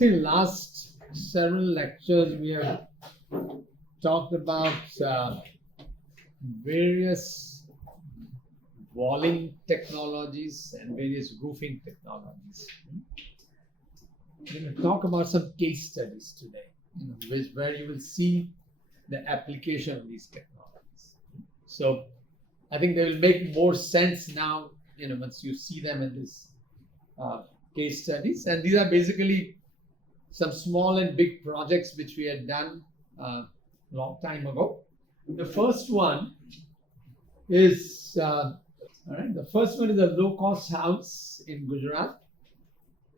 See, last several lectures we have talked about various walling technologies and various roofing technologies. We're going to talk about some case studies today, where you will see the application of these technologies. So I think they will make more sense now, once you see them in these case studies. And these are basically some small and big projects which we had done a long time ago. The first one is the first one is a low-cost house in Gujarat,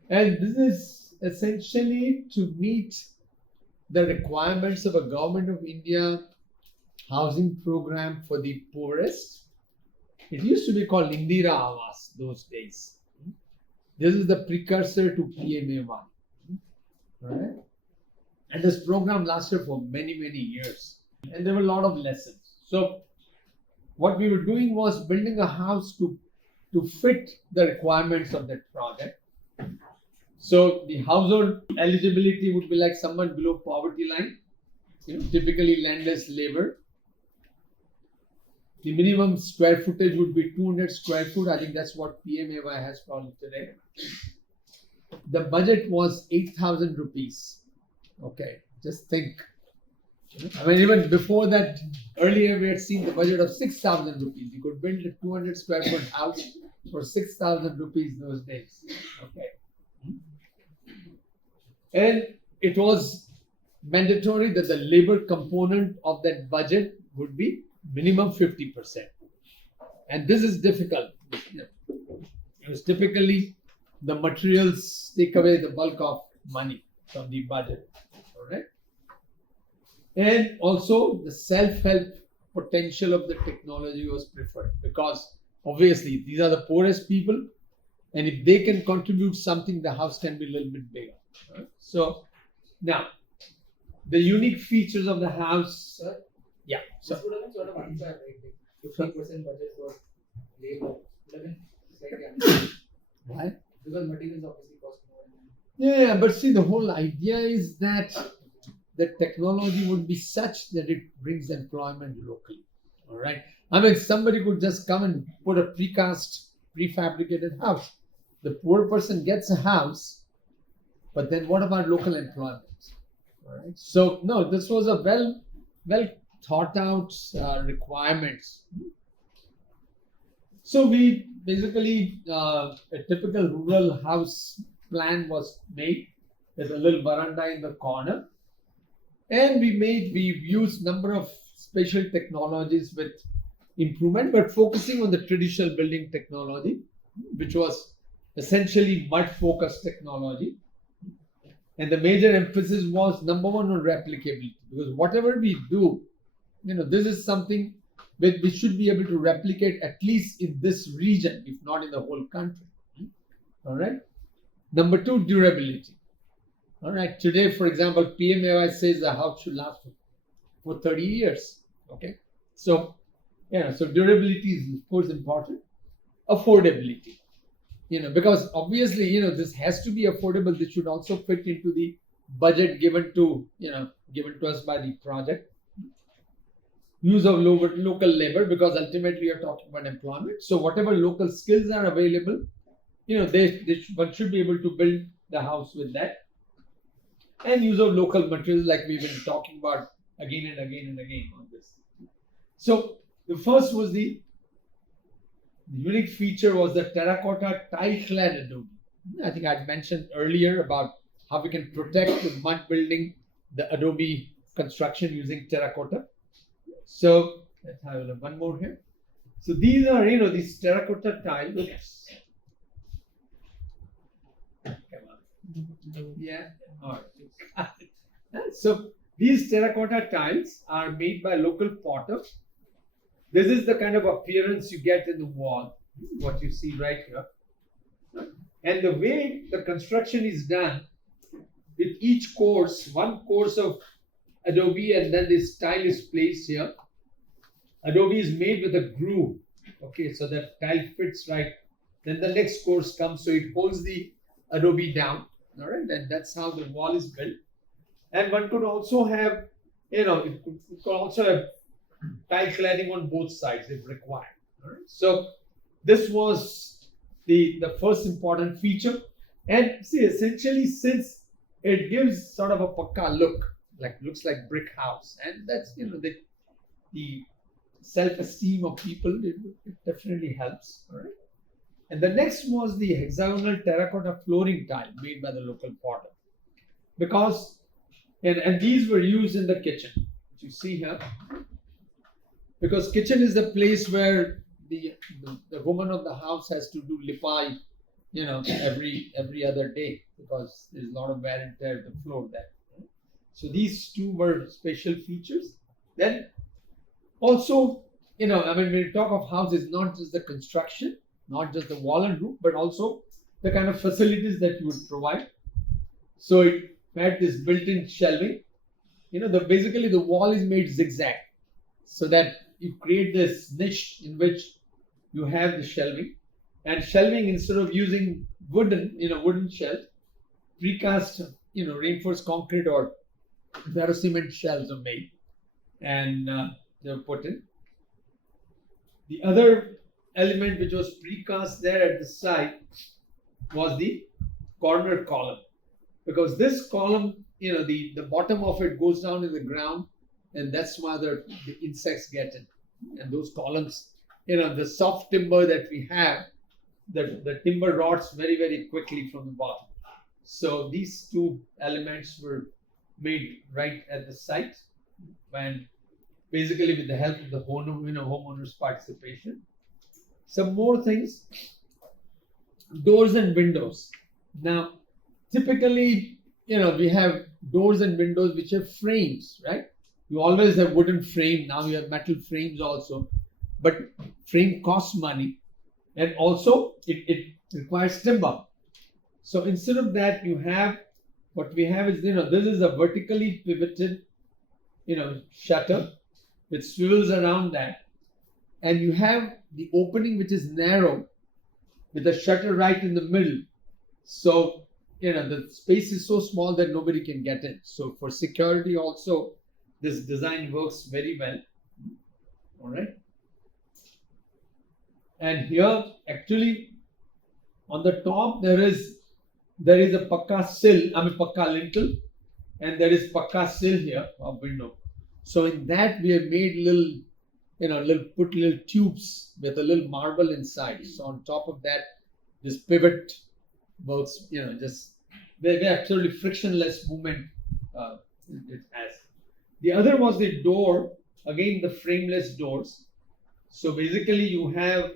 and this is essentially to meet the requirements of a Government of India housing program for the poorest. It used to be called Indira Awas those days. This is the precursor to PMAY. Right? And this program lasted for many, many years. And there were a lot of lessons. So what we were doing was building a house to fit the requirements of that project. So the household eligibility would be like someone below poverty line, typically landless labor. The minimum square footage would be 200 square foot. I think that's what PMAY has probably today. The budget was 8,000 rupees. Okay, just think. I mean, even before that, earlier we had seen the budget of 6,000 rupees. You could build a 200 square foot house for 6,000 rupees those days. Okay. And it was mandatory that the labor component of that budget would be minimum 50%. And this is difficult. Because typically the materials take away the bulk of money from the budget. All right. And also the self-help potential of the technology was preferred, because obviously these are the poorest people, and if they can contribute something, the house can be a little bit bigger. Right? So now the unique features of the house. Yeah. So this would have been sort of unfair, right? 50% budget for labor would have been slightly unfair. Why? Because materials obviously cost more. Yeah, but see, the whole idea is that the technology would be such that it brings employment locally. All right. I mean, somebody could just come and put a precast, prefabricated house. The poor person gets a house, but then what about local employment? All right. So no, this was a well thought out requirements. So we basically a typical rural house plan was made with a little veranda in the corner. And we used number of special technologies with improvement, but focusing on the traditional building technology, which was essentially mud-focused technology. And the major emphasis was number one on replicability, because whatever we do, this is something that we should be able to replicate at least in this region, if not in the whole country. All right. Number two, durability. All right. Today, for example, PMAY says the house should last for 30 years. Okay. So, so durability is of course important. Affordability. Because obviously, this has to be affordable. This should also fit into the budget given to us by the project. Use of local labor, because ultimately you're talking about employment. So whatever local skills are available, one should be able to build the house with that. And use of local materials, like we've been talking about again and again and again on this. So the first was the unique feature was the terracotta tile-clad adobe. I think I'd mentioned earlier about how we can protect with mud building the adobe construction using terracotta. So let's have one more here. So these are, these terracotta tiles. Oops. Come on. Yeah. All right. So these terracotta tiles are made by local potter. This is the kind of appearance you get in the wall, what you see right here. And the way the construction is done, with each course, one course of adobe, and then this tile is placed here. Adobe is made with a groove. Okay, so that tile fits right. Then the next course comes, so it holds the adobe down. All right, and that's how the wall is built. And one could also have, it could also have tile cladding on both sides if required. All right? So this was the first important feature. And see, essentially, since it gives sort of a pakka look, like looks like brick house, and that's the self-esteem of people, it definitely helps. All right. And the next was the hexagonal terracotta flooring tile made by the local potter, because and these were used in the kitchen, which you see here, because kitchen is the place where the woman of the house has to do lipai, every other day, because there's a lot of wear and tear to the floor there. So these two were special features. Then also, when we talk of houses, not just the construction, not just the wall and roof, but also the kind of facilities that you would provide. So it had this built-in shelving. Basically the wall is made zigzag, so that you create this niche in which you have the shelving. And shelving, instead of using wooden shelves, precast, reinforced concrete or cement shells are made, and they're put in. The other element which was precast there at the side was the corner column, because this column, the bottom of it goes down in the ground, and that's why the insects get in. And those columns, the soft timber that we have, the timber rots very, very quickly from the bottom. So these two elements were made right at the site, and basically with the help of the homeowners' participation. Some more things: doors and windows. Now, typically, we have doors and windows which have frames, right? You always have wooden frame. Now you have metal frames also, but frame costs money, and also it requires timber. So instead of that, what we have is, this is a vertically pivoted, shutter with swivels around that, and you have the opening which is narrow with a shutter right in the middle. So the space is so small that nobody can get in. So for security also, this design works very well. All right. And here, actually, on the top there is a pakka sill, pakka lintel, and there is pakka sill here of window. So in that we have made put little tubes with a little marble inside. So on top of that, this pivot works, just very absolutely frictionless movement it has. The other was the door, again the frameless doors. So basically you have,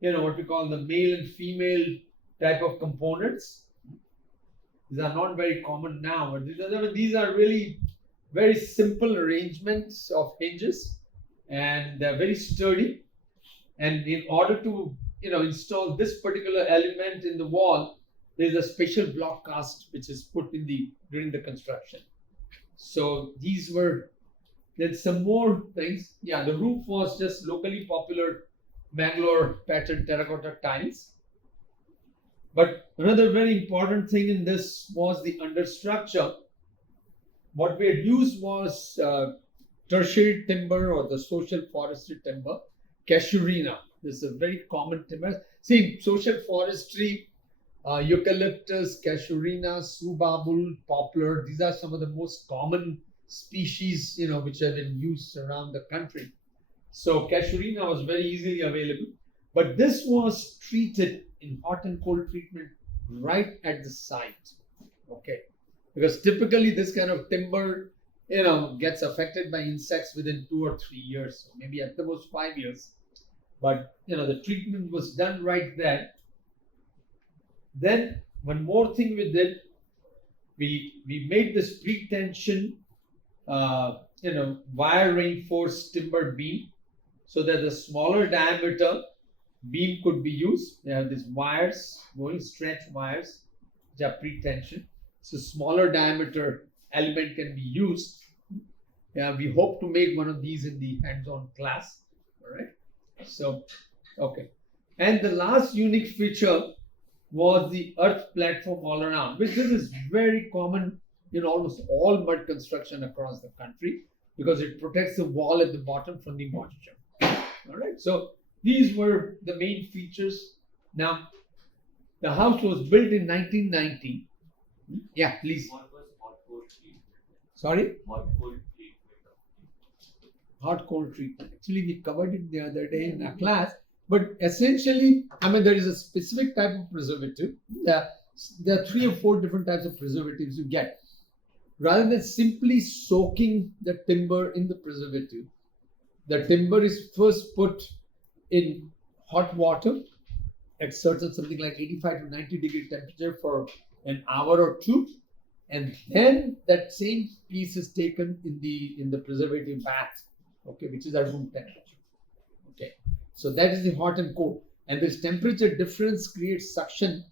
what we call the male and female type of components. These are not very common now, but these are really very simple arrangements of hinges, and they're very sturdy. And in order to install this particular element in the wall, there's a special block cast which is put during the construction. So there's some more things. Yeah, the roof was just locally popular Bangalore pattern terracotta tiles. But another very important thing in this was the understructure. What we had used was tertiary timber, or the social forestry timber, casuarina. This is a very common timber. See, social forestry, eucalyptus, casuarina, subabul, poplar. These are some of the most common species, which have been used around the country. So casuarina was very easily available, but this was treated in hot and cold treatment right at the site. Okay, because typically this kind of timber, gets affected by insects within 2 or 3 years, so maybe at the most 5 years. But the treatment was done right there. Then one more thing we did, we made this pre-tension, wire reinforced timber beam, so that the smaller diameter beam could be used. They have these wires, stretch wires, which are pre-tension. So smaller diameter element can be used. We hope to make one of these in the hands-on class. All right. So, okay. And the last unique feature was the earth platform all around, which this is very common in almost all mud construction across the country because it protects the wall at the bottom from the moisture. All right, so these were the main features. Now, the house was built in 1990. Yeah, please. What was hot cold treatment? Sorry? Hot cold treatment of Hot cold treatment. Actually, we covered it the other day in our class. But essentially, I mean, there is a specific type of preservative. There are 3 or 4 different types of preservatives you get. Rather than simply soaking the timber in the preservative, the timber is first put in hot water at certain something like 85 to 90 degree temperature for an hour or 2, and then that same piece is taken in the preservative bath, okay, which is at room temperature. Okay, so that is the hot and cold, and this temperature difference creates suction,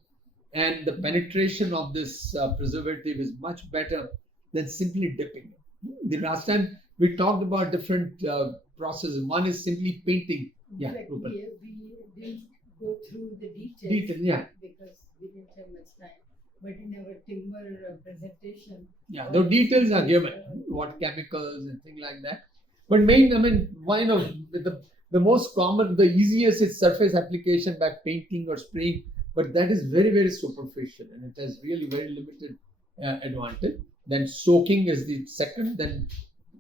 and the penetration of this preservative is much better than simply dipping it. The last time we talked about different processes. One is simply painting. Yeah, Like Rupal. we didn't go through the details. Detail, yeah. Because we didn't have much time. But in our timber presentation. Yeah, all the these details are given, details, what chemicals and things like that. But main, I mean, why not? The most common, the easiest is surface application by painting or spraying, but that is very, very superficial and it has really very limited advantage. Then soaking is the second, then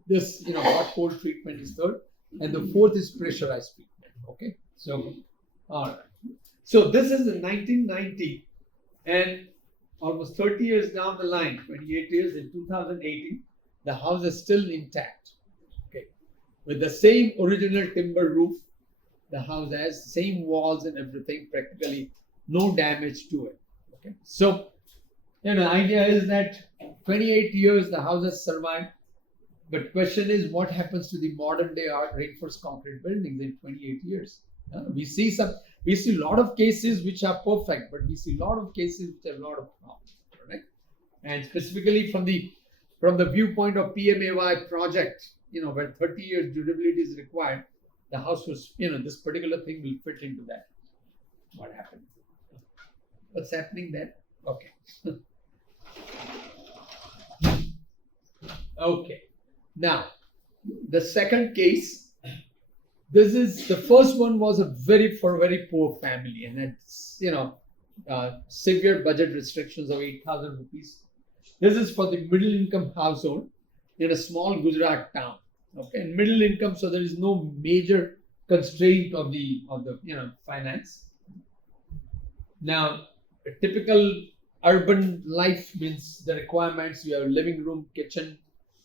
this, hot cold treatment is third, and the fourth is pressurized treatment. Okay, so, all right. So this is in 1990, and almost 30 years down the line, 28 years in 2018, the house is still intact. Okay, with the same original timber roof, the house has the same walls and everything, practically no damage to it. Okay, so the idea is that 28 years the house has survived, but question is what happens to the modern day reinforced concrete buildings in 28 years? We see a lot of cases which are perfect, but we see a lot of cases which have a lot of problems, right? And specifically from the viewpoint of PMAY project, where 30 years durability is required, the house was, this particular thing will fit into that. What happened? What's happening there? Okay. Okay. Now, the second case. This is the first one was for a very poor family, and it's severe budget restrictions of 8,000 rupees. This is for the middle income household in a small Gujarat town. Okay, and middle income, so there is no major constraint of the finance. Now, a typical urban life means the requirements. You have living room, kitchen,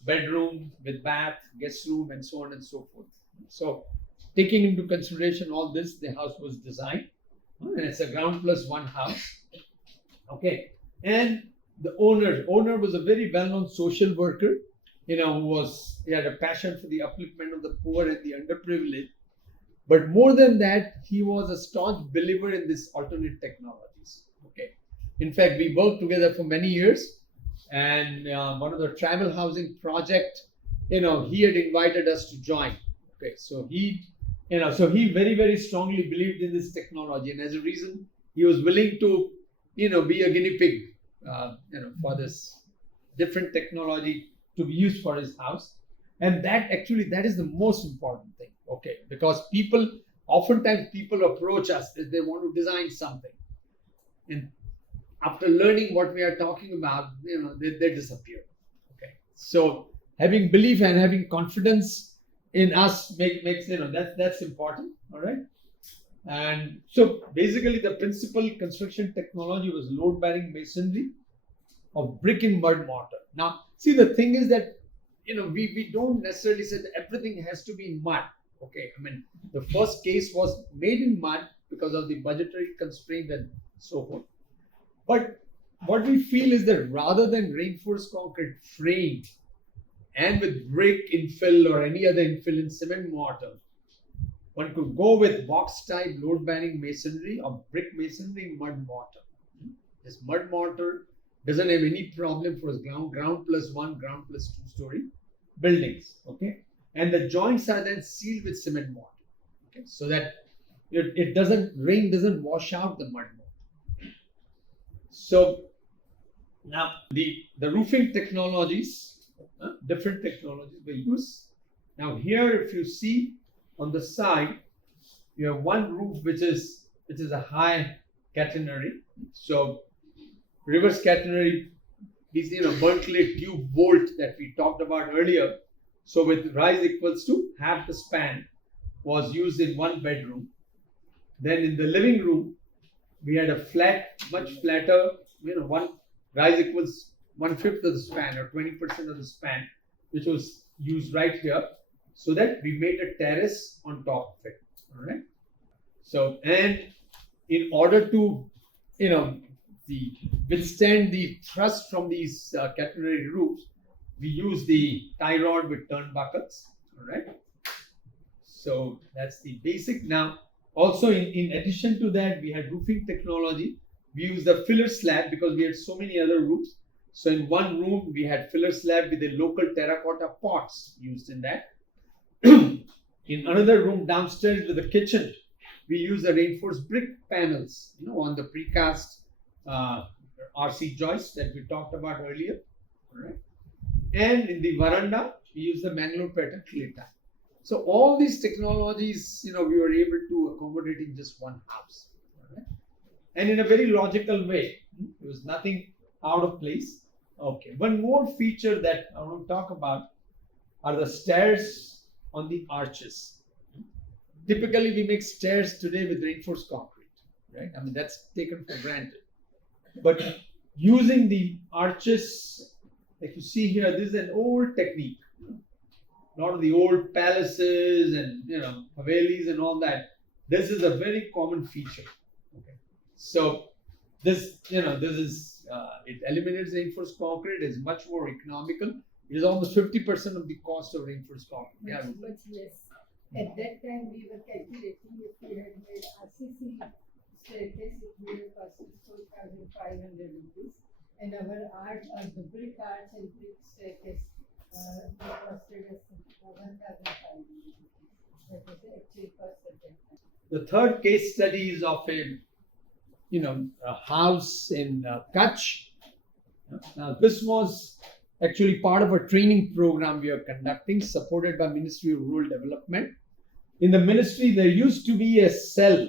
bedroom with bath, guest room, and so on and so forth. So, taking into consideration all this, the house was designed, and it's a ground plus one house. Okay, and the owner was a very well-known social worker, he had a passion for the upliftment of the poor and the underprivileged. But more than that, he was a staunch believer in this alternate technologies. Okay, in fact, we worked together for many years, and one of the tribal housing project, he had invited us to join. Okay, so he very, very strongly believed in this technology, and as a reason, he was willing to, be a guinea pig, for this different technology to be used for his house. And that is the most important thing, okay? Because oftentimes people approach us that they want to design something, and after learning what we are talking about, they disappear. Okay, so having belief and having confidence in us makes that's important. All right, and so basically the principal construction technology was load bearing masonry of brick and mud mortar. Now, see, the thing is that we don't necessarily say that everything has to be in mud. Okay, I mean, the first case was made in mud because of the budgetary constraint and so forth. But what we feel is that rather than reinforced concrete frame and with brick infill or any other infill in cement mortar, one could go with box type load bearing masonry or brick masonry in mud mortar. This mud mortar doesn't have any problem for ground plus one, ground plus 2-story buildings. Okay, and the joints are then sealed with cement mortar. Okay, so that rain doesn't wash out the mud mortar. So now the roofing technologies, different technologies we use. Now here, if you see on the side, you have one roof which is a high catenary. So reverse catenary, these burnt clay tube bolt that we talked about earlier. So with rise equals to half the span was used in one bedroom. Then in the living room, we had a flat, much flatter, one rise equals 1/5 of the span or 20% of the span, which was used right here, so that we made a terrace on top of it. All right. So, and in order to, withstand the thrust from these catenary roofs, we use the tie rod with turnbuckles. All right. So that's the basic. Now, also in addition to that, we had roofing technology. We used the filler slab because we had so many other roofs. So in one room, we had filler slab with the local terracotta pots used in that. In another room downstairs with the kitchen, we use the reinforced brick panels, on the precast RC joists that we talked about earlier. All right. And in the veranda, we use the Mangalore pattern clay tile. So all these technologies, we were able to accommodate in just one house. All right. And in a very logical way. There was nothing out of place. Okay. One more feature that I want to talk about are the stairs on the arches. Typically, we make stairs today with reinforced concrete, right? I mean, that's taken for granted. But using the arches, like you see here, this is an old technique. A lot of the old palaces and havelis and all that. This is a very common feature. Okay. So this is it eliminates reinforced concrete. Is much more economical. It is almost 50% of the cost of reinforced concrete. Yeah. Much less. At that time, we were calculating if we had made RCC staircase, it would have cost us 4,500 rupees. And the brick arch and brick staircase, they costed us 1,500 rupees. That was the actual cost at that time. The third case study is of a house in Kutch. Now, this was actually part of a training program we are conducting, supported by Ministry of Rural Development. In the ministry, there used to be a cell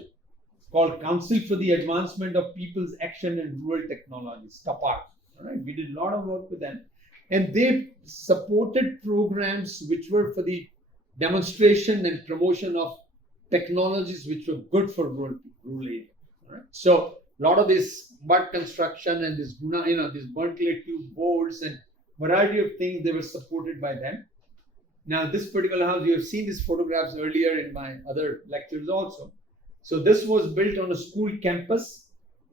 called Council for the Advancement of People's Action in Rural Technologies, CAPAT. All right, we did a lot of work with them, and they supported programs which were for the demonstration and promotion of technologies which were good for rural area. All right, so a lot of this mud construction and this these burnt clay tube boards and variety of things, they were supported by them. Now, this particular house, you have seen these photographs earlier in my other lectures also. So this was built on a school campus,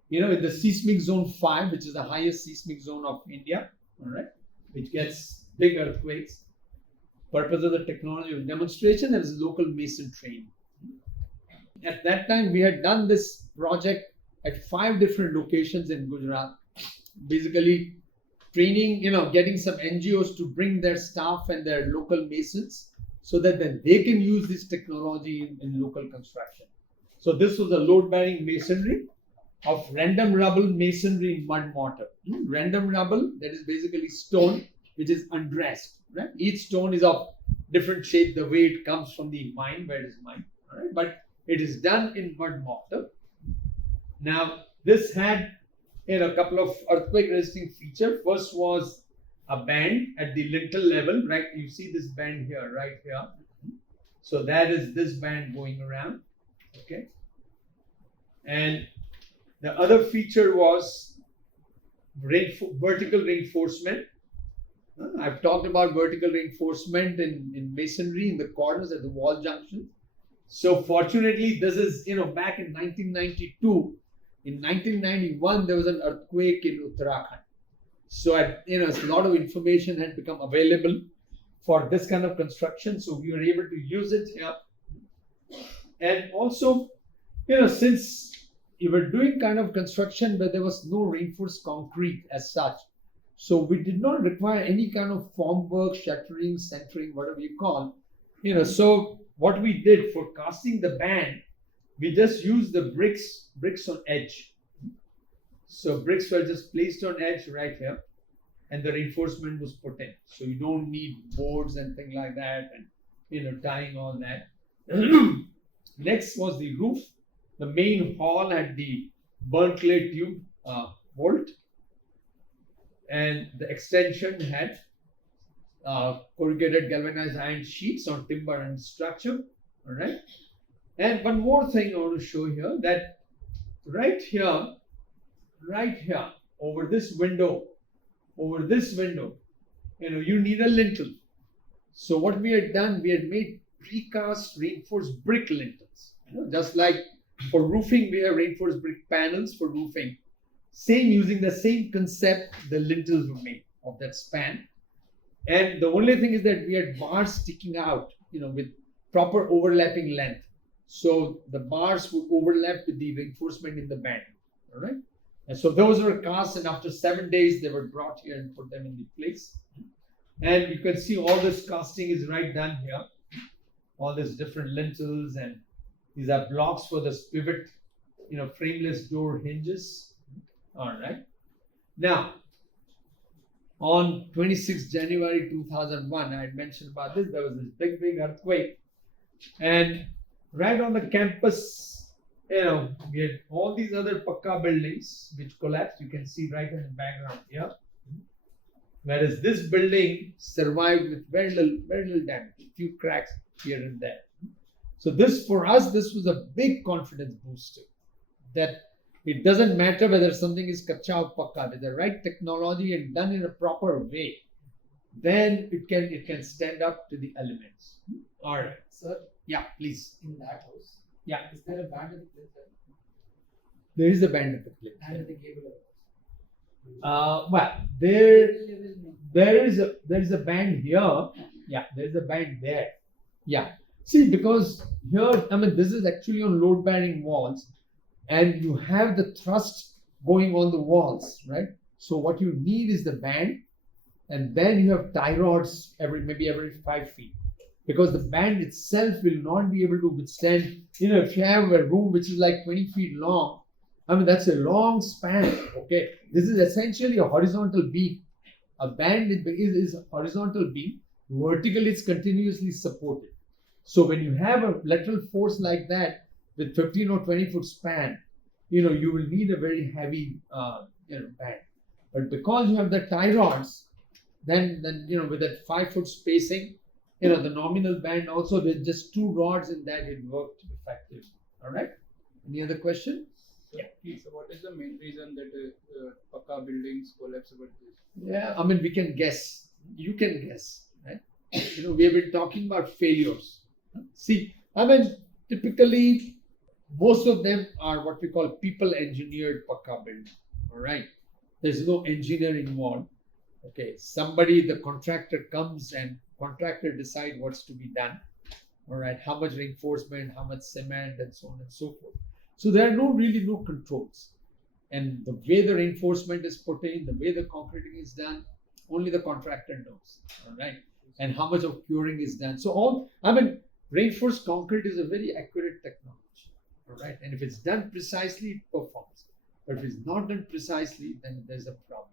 in the seismic zone 5, which is the highest seismic zone of India, all right, which gets big earthquakes. Purpose of the technology of demonstration is local mason training. At that time, we had done this project at 5 different locations in Gujarat, basically training, getting some NGOs to bring their staff and their local masons so that then they can use this technology in local construction. So this was a load-bearing masonry of random rubble masonry in mud mortar. Random rubble, that is basically stone, which is undressed. Right? Each stone is of different shape, the way it comes from the mine, where it is mined. Right? But it is done in mud mortar. Now, this had a couple of earthquake resisting features. First was a band at the lintel level, right? You see this band here, right here. So that is this band going around, okay? And the other feature was vertical reinforcement. I've talked about vertical reinforcement in masonry in the corners at the wall junction. So fortunately, this is, back in 1992. In 1991, there was an earthquake in Uttarakhand. So, a lot of information had become available for this kind of construction. So, we were able to use it here. And also, since we were doing kind of construction where there was no reinforced concrete as such, so we did not require any kind of formwork, shuttering, centering, whatever you call. So what we did for casting the band, we just used the bricks on edge. So bricks were just placed on edge right here, and the reinforcement was put in. So you don't need boards and things like that, and tying all that. Next was the roof. The main hall had the burnt clay tube vault, and the extension had corrugated galvanized iron sheets on timber and structure. All right. And one more thing I want to show here, that right here, over this window, you need a lintel. So what we had done, we had made precast reinforced brick lintels. Just like for roofing, we have reinforced brick panels for roofing. Using the same concept, the lintels were made of that span. And the only thing is that we had bars sticking out, with proper overlapping length. So the bars would overlap with the reinforcement in the band. All right. And so those were cast, and after 7 days, they were brought here and put them in the place. And you can see all this casting is right done here. All these different lintels, and these are blocks for this pivot, frameless door hinges. All right. Now, on 26 January 2001, I had mentioned about this. There was this big earthquake, and right on the campus, we had all these other Pakka buildings which collapsed. You can see right in the background here. Whereas this building survived with very little damage, a few cracks here and there. So for us, this was a big confidence booster, that it doesn't matter whether something is kacha or pakka, with the right technology and done in a proper way, then it can stand up to the elements. All right. Sir, Yeah, please. in that house, Yeah. is there a band at the place, sir? There is a band at the place. And at the gable of the house? Well, there is a band here. Yeah, there is a band there. Yeah. See, because here, this is actually on load-bearing walls, and you have the thrust going on the walls, right? So what you need is the band, and then you have tie rods maybe every 5 feet, because the band itself will not be able to withstand. If you have a room which is like 20 feet long, that's a long span. Okay, this is essentially a horizontal beam. A band is a horizontal beam. Vertically, it's continuously supported. So when you have a lateral force like that with 15 or 20 foot span, you will need a very heavy band. But because you have the tie rods, then with that 5 foot spacing, the nominal band also, with just 2 rods in that, it worked effectively. All right. Any other question? Yeah. So what is the main reason that Pakka buildings collapse about this? Yeah, we can guess. You can guess, right? We have been talking about failures. See, typically, most of them are what we call people-engineered Pakka buildings. All right. There's no engineering involved. Okay. The contractor comes, and contractor decide what's to be done. All right. How much reinforcement, how much cement, and so on and so forth. So there are really no controls. And the way the reinforcement is put in, the way the concreting is done, only the contractor knows. All right. And how much of curing is done. So reinforced concrete is a very accurate technology. All right. And if it's done precisely, it performs. But if it's not done precisely, then there's a problem.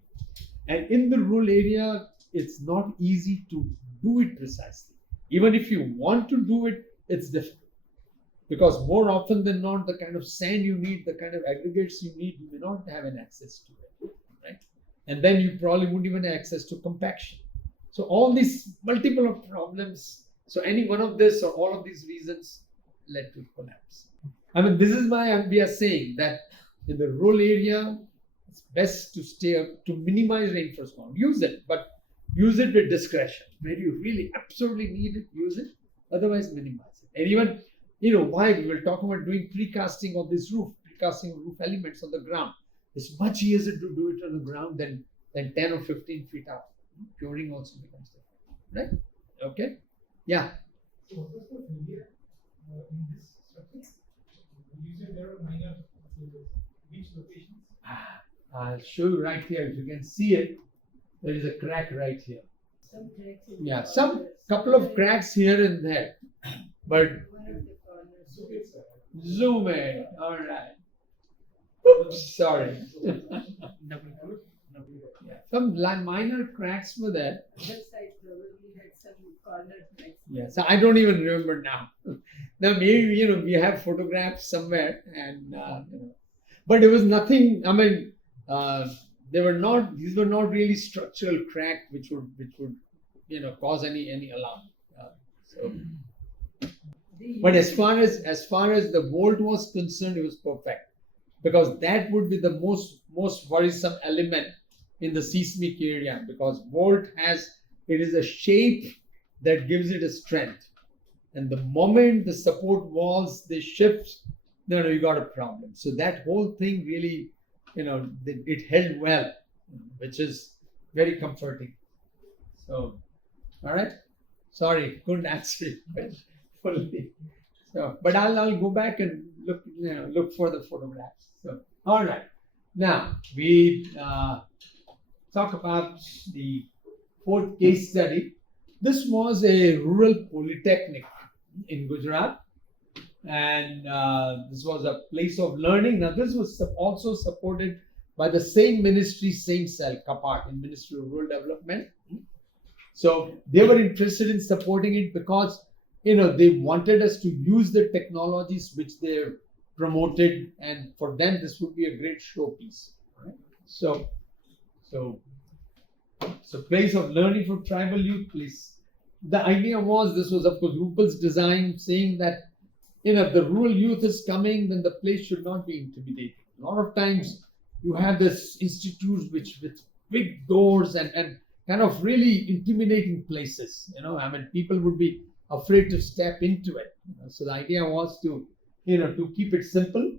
And in the rural area, it's not easy to do it precisely. Even if you want to do it, it's difficult. Because more often than not, the kind of sand you need, the kind of aggregates you need, you may not have an access to it, right? And then you probably wouldn't even have access to compaction. So all these multiple of problems, so any one of this or all of these reasons led to collapse. This is why we are saying that in the rural area, it's best to minimize reinforcement. Use it, but use it with discretion. Where you really absolutely need it, use it. Otherwise, minimize it. And even why we will talk about doing precasting of this roof, precasting of roof elements on the ground. It's much easier to do it on the ground than 10 or 15 feet up. Curing also becomes difficult, right? Okay? Yeah. So what was the failure in this structure? You said there were minor failures. Which locations? I'll show you right here. If you can see it, there is a crack right here. Some cracks in the Yeah, corners. some couple of cracks here and there. But One of the corners. So it's zoom in. All right. Oops, sorry. Yeah, some minor cracks were there. Other side probably had some corner cracks. Yes, I don't even remember now. Now maybe we have photographs somewhere, and but it was nothing. I mean, they were not. These were not really structural crack, which would cause any alarm. So, but as far as the bolt was concerned, it was perfect, because that would be the most worrisome element in the seismic area, because bolt is a shape that gives it a strength, and the moment the support walls they shift, no, you got a problem. So that whole thing really, it held well, which is very comforting. So, all right, sorry, couldn't answer it fully. So, but I'll go back and look for the photographs. So, all right, now we talk about the fourth case study. This was a rural polytechnic in Gujarat, and this was a place of learning. Now, this was also supported by the same ministry, same cell, CAPART, in Ministry of Rural Development. So they were interested in supporting it because they wanted us to use the technologies which they promoted, and for them this would be a great showpiece. Right? So place of learning for tribal youth, please. The idea was, this was of course Rupal's design, saying that the rural youth is coming, then the place should not be intimidating. A lot of times you have this institutes which with big doors and kind of really intimidating places. I mean, people would be afraid to step into it. So the idea was to keep it simple.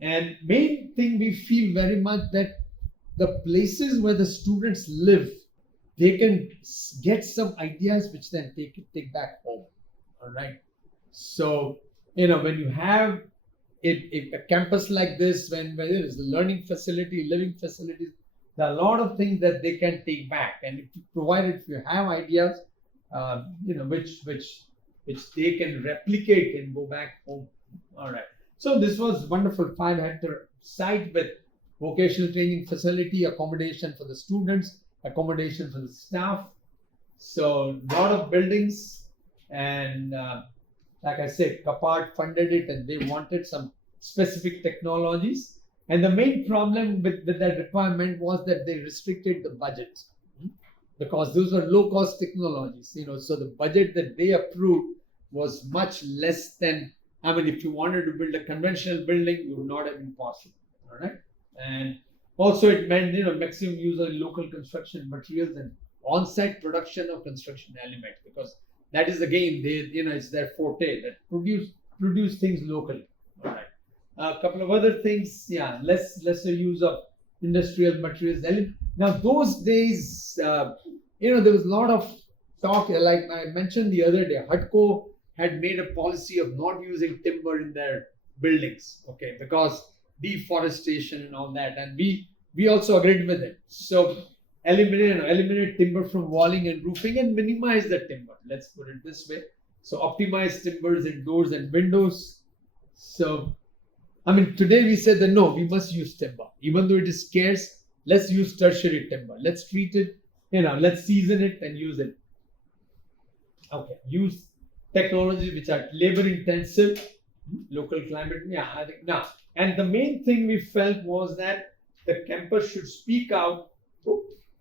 And main thing, we feel very much that the places where the students live, they can get some ideas which then take back home. All right. So when you have a campus like this, when there is a learning facility, living facilities, there are a lot of things that they can take back, and if you have ideas, which they can replicate and go back home. All right. So this was wonderful 5-hectare site with vocational training facility, accommodation for the students, accommodation for the staff. So a lot of buildings, and like I said, CAPART funded it, and they wanted some specific technologies. And the main problem with that requirement was that they restricted the budget, because those were low-cost technologies. So the budget that they approved was much less than. I mean, if you wanted to build a conventional building, it would not have been possible. All right, and also it meant maximum use of local construction materials and on-site production of construction elements, because that is again it's their forte, that produce things locally. All right. A couple of other things, lesser use of industrial materials. Now, those days, there was a lot of talk, like I mentioned the other day, HUDCO had made a policy of not using timber in their buildings, okay, because deforestation and all that, and we also agreed with it. So eliminate timber from walling and roofing, and minimize the timber. Let's put it this way. So optimize timbers in doors and windows. So I mean, today we said that no, we must use timber, even though it is scarce. Let's use tertiary timber. Let's treat it, let's season it and use it. Okay, use technologies which are labor intensive, local climate. I think now. And the main thing we felt was that the campus should speak out.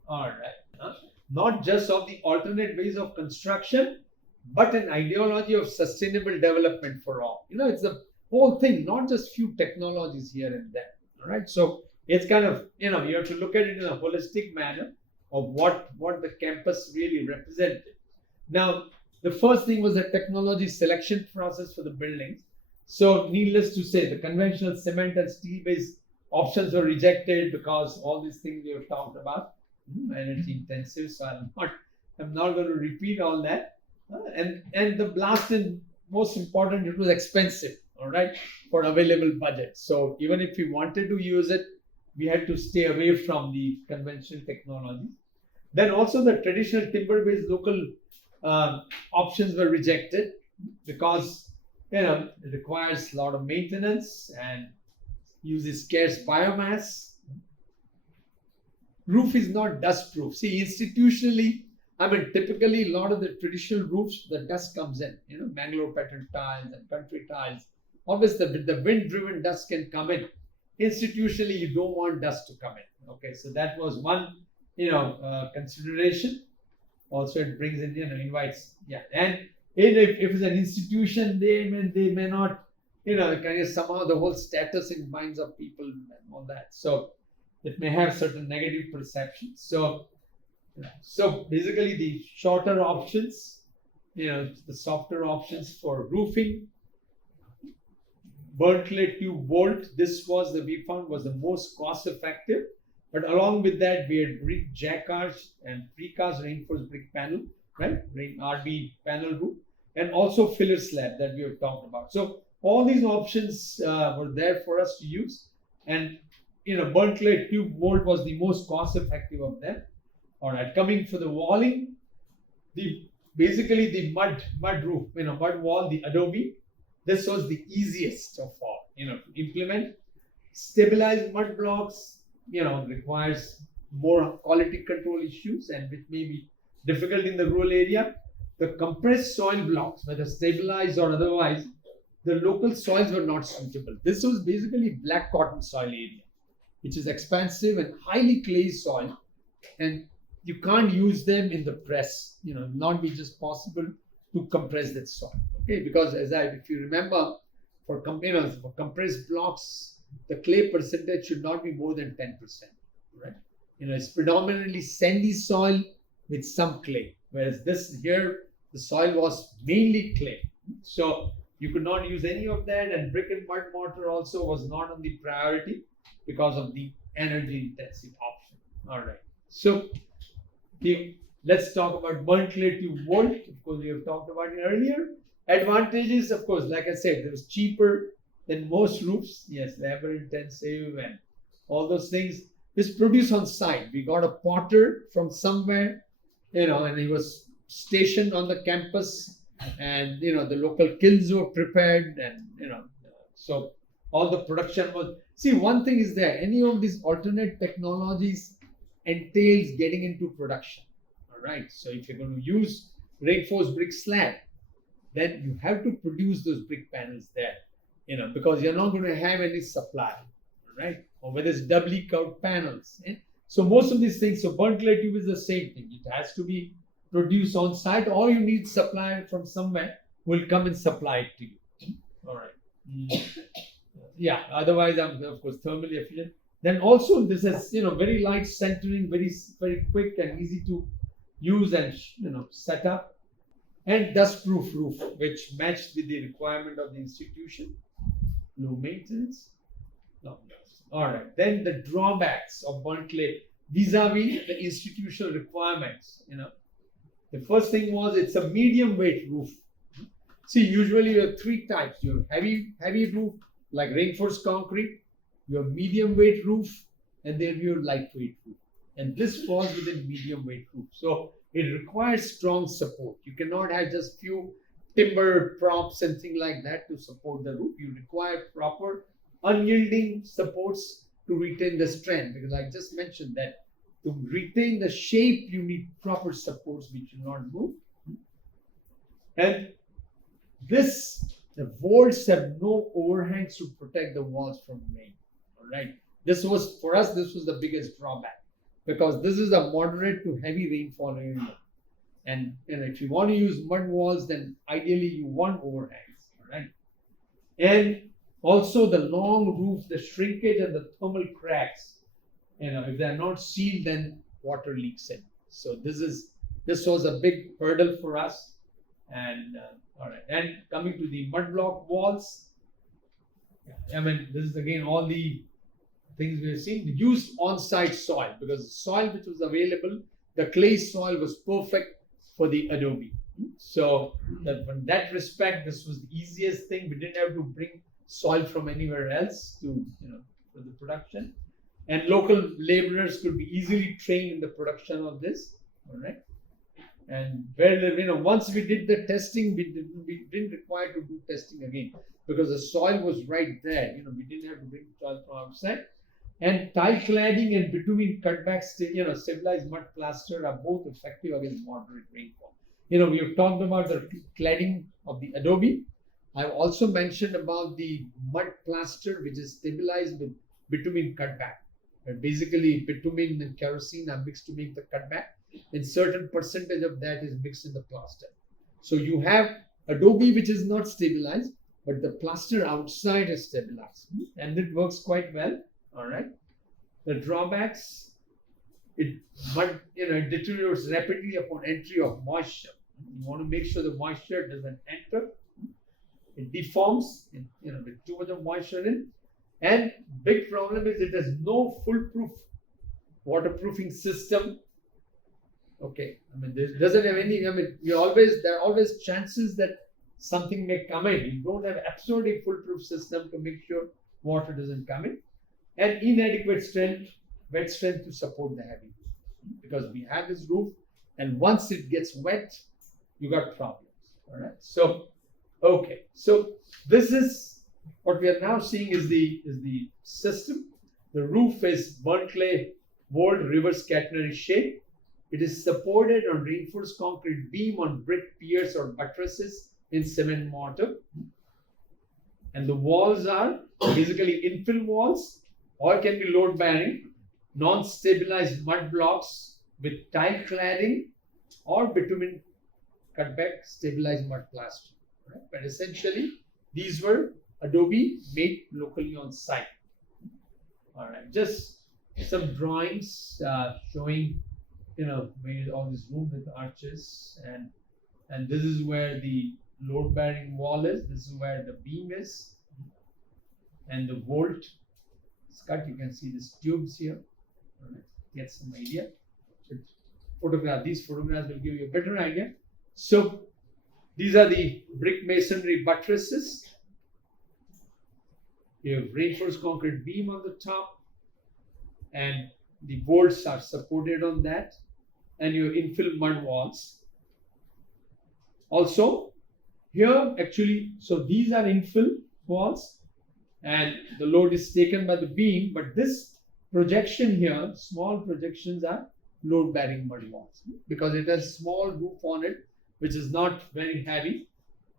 All right, not just of the alternate ways of construction, but an ideology of sustainable development for all. It's the whole thing, not just few technologies here and there. All right, so it's kind of you have to look at it in a holistic manner of what the campus really represented. Now, the first thing was the technology selection process for the buildings. So needless to say, the conventional cement and steel based options were rejected because all these things we have talked about, energy intensive. So I'm not going to repeat all that. And the last and most important, it was expensive. All right, for available budget. So even if we wanted to use it, we had to stay away from the conventional technology. Then also the traditional timber-based local options were rejected, because it requires a lot of maintenance, and uses scarce biomass. Roof is not dust proof. See, institutionally, I mean, typically a lot of the traditional roofs, the dust comes in, Bangalore pattern tiles and country tiles. Obviously, the wind-driven dust can come in. Institutionally, you don't want dust to come in. Okay, so that was one, consideration. Also, it brings in, invites, yeah. And if it's an institution, they may not, kind of somehow the whole status in minds of people and all that. So it may have certain negative perceptions. So basically the shorter options, the softer options for roofing. Burnt clay tube bolt, we found was the most cost effective. But along with that, we had brick jacquard and precast reinforced brick panel, right? RB panel roof, and also filler slab that we have talked about. So all these options were there for us to use. And burnt clay tube bolt was the most cost effective of them. All right, coming for the walling, basically the mud roof, mud wall, the adobe. This was the easiest of all, to implement. Stabilized mud blocks, requires more quality control issues and which may be difficult in the rural area. The compressed soil blocks, whether stabilized or otherwise, the local soils were not suitable. This was basically black cotton soil area, which is expansive and highly clay soil, and you can't use them in the press. Not be just possible to compress that soil. Okay, because if you remember, for compressed blocks, the clay percentage should not be more than 10%. Right? It's predominantly sandy soil with some clay, whereas this here, the soil was mainly clay. So you could not use any of that, and brick and mud mortar also was not on the priority because of the energy intensive option. All right. So let's talk about burnt clay tube bolt. Of course, we have talked about it earlier. Advantages, of course, like I said, it was cheaper than most roofs. Yes, labor intensive and all those things. It's produced on site. We got a potter from somewhere, and he was stationed on the campus, and the local kilns were prepared, and so all the production was. See, one thing is there. Any of these alternate technologies entails getting into production. All right. So if you're going to use reinforced brick slab, then you have to produce those brick panels there, because you're not going to have any supply, right? Or whether it's doubly curved panels. So most of these things, so burnt clay tube is the same thing. It has to be produced on site, or you need supply from somewhere who will come and supply it to you. All right. Yeah. Otherwise, I'm of course thermally efficient. Then also this is very light centering, very very quick and easy to use and set up. And dust-proof roof, which matched with the requirement of the institution. Low maintenance. No. All right. Then the drawbacks of burnt clay vis-a-vis the institutional requirements. The first thing was it's a medium weight roof. See, usually you have three types. You have heavy roof like reinforced concrete. You have medium weight roof, and then you have lightweight roof. And this falls within medium weight roof. So it requires strong support. You cannot have just few timber props and things like that to support the roof. You require proper unyielding supports to retain the strength, because I just mentioned that to retain the shape, you need proper supports which will not move. And the bolts have no overhangs to protect the walls from rain. All right. For us, this was the biggest drawback, because this is a moderate to heavy rainfall area. And if you want to use mud walls, then ideally you want overhangs. All right. And also the long roof, the shrinkage and the thermal cracks, if they're not sealed, then water leaks in. So this was a big hurdle for us. And all right. And coming to the mud block walls, this is again all the things we have seen. Used on-site soil, because the soil which was available, the clay soil was perfect for the adobe. So in that respect, this was the easiest thing. We didn't have to bring soil from anywhere else for the production, and local laborers could be easily trained in the production of this. All right. And where, once we did the testing, we didn't require to do testing again because the soil was right there. We didn't have to bring soil from outside. And tile cladding and bitumen cutback, stabilized mud plaster are both effective against moderate rainfall. We have talked about the cladding of the adobe. I've also mentioned about the mud plaster, which is stabilized with bitumen cutback. Basically, bitumen and kerosene are mixed to make the cutback, and certain percentage of that is mixed in the plaster. So you have adobe which is not stabilized, but the plaster outside is stabilized, and it works quite well. All right. The drawbacks: it deteriorates rapidly upon entry of moisture. You want to make sure the moisture doesn't enter. It deforms, with too much of moisture in. And big problem is it has no foolproof waterproofing system. Okay, this doesn't have any. There are always chances that something may come in. You don't have absolutely foolproof system to make sure water doesn't come in, and inadequate wet strength to support the heavy roof. Because we have this roof, and once it gets wet, you got problems. All right. So, okay. So this is what we are now seeing is the system. The roof is burnt clay walled reverse catenary shape. It is supported on reinforced concrete beam on brick piers or buttresses in cement mortar. And the walls are basically infill walls or can be load bearing, non-stabilized mud blocks with tile cladding or bitumen cutback stabilized mud plaster. Right? But essentially, these were adobe made locally on site. All right, just some drawings showing, where all this room with arches, and this is where the load-bearing wall is. This is where the beam is, and the bolt is cut. You can see these tubes here. All right, get some idea. These photographs will give you a better idea. So these are the brick masonry buttresses. You have reinforced concrete beam on the top, and the bolts are supported on that, and you have infill mud walls. Also, here actually, so these are infill walls, and the load is taken by the beam, but this projection here, small projections, are load-bearing mud walls because it has small roof on it, which is not very heavy.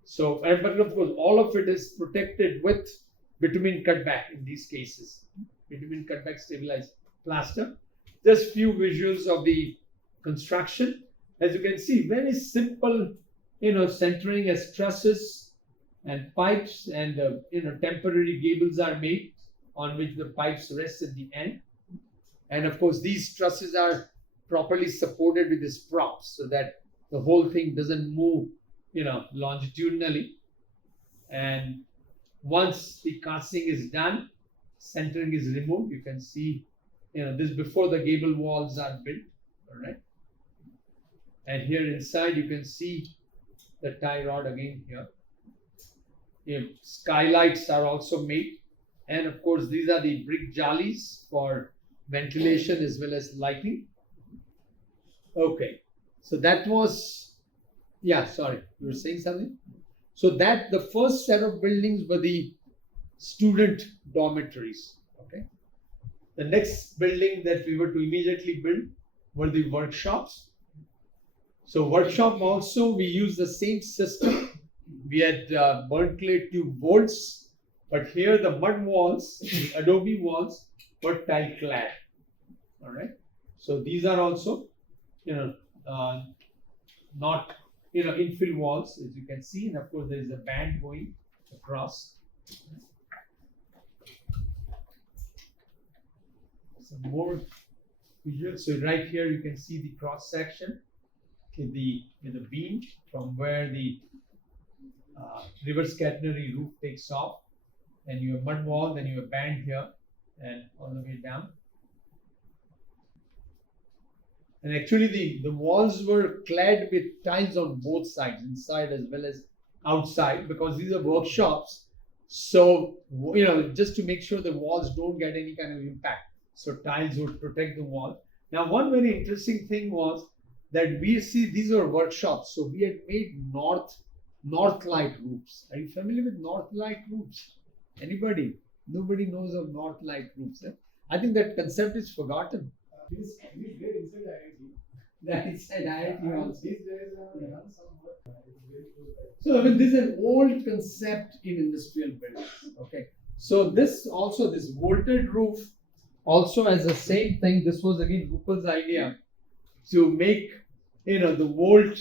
So, but of course, all of it is protected with bitumen cutback in these cases. Bitumen cutback stabilized plaster. Just few visuals of the construction. As you can see, very simple, centering as trusses and pipes, and temporary gables are made on which the pipes rest at the end. And of course, these trusses are properly supported with these props so that the whole thing doesn't move, longitudinally. And once the casting is done, centering is removed. You can see, this before the gable walls are built. All right. And here inside, you can see the tie rod again here. Skylights are also made. And of course, these are the brick jalis for ventilation as well as lighting. Okay. So that was, sorry, you were saying something? So that the first set of buildings were the student dormitories. Okay. The next building that we were to immediately build were the workshops. So workshop also, we used the same system. We had burnt clay tube bolts, but here the mud walls, the adobe walls, were tile clad. All right. So these are also, not infill walls, as you can see, and of course there is a band going across. Some more visuals. So right here you can see the cross section with the beam from where the reverse catenary roof takes off, and you have mud wall, then you have band here, and all the way down. And actually the walls were clad with tiles on both sides, inside as well as outside, because these are workshops. So, just to make sure the walls don't get any kind of impact. So tiles would protect the wall. Now, one very interesting thing was that we see these are workshops. So we had made north light roofs. Are you familiar with north light roofs? Anybody? Nobody knows of north light roofs. Eh? I think that concept is forgotten. He's there inside IIT. That is said IIT also. These days, done some work. It's very close by. So I mean, this is an old concept in industrial buildings. Okay. So this also, this vaulted roof also has the same thing. This was again Rupal's idea to make, the vault,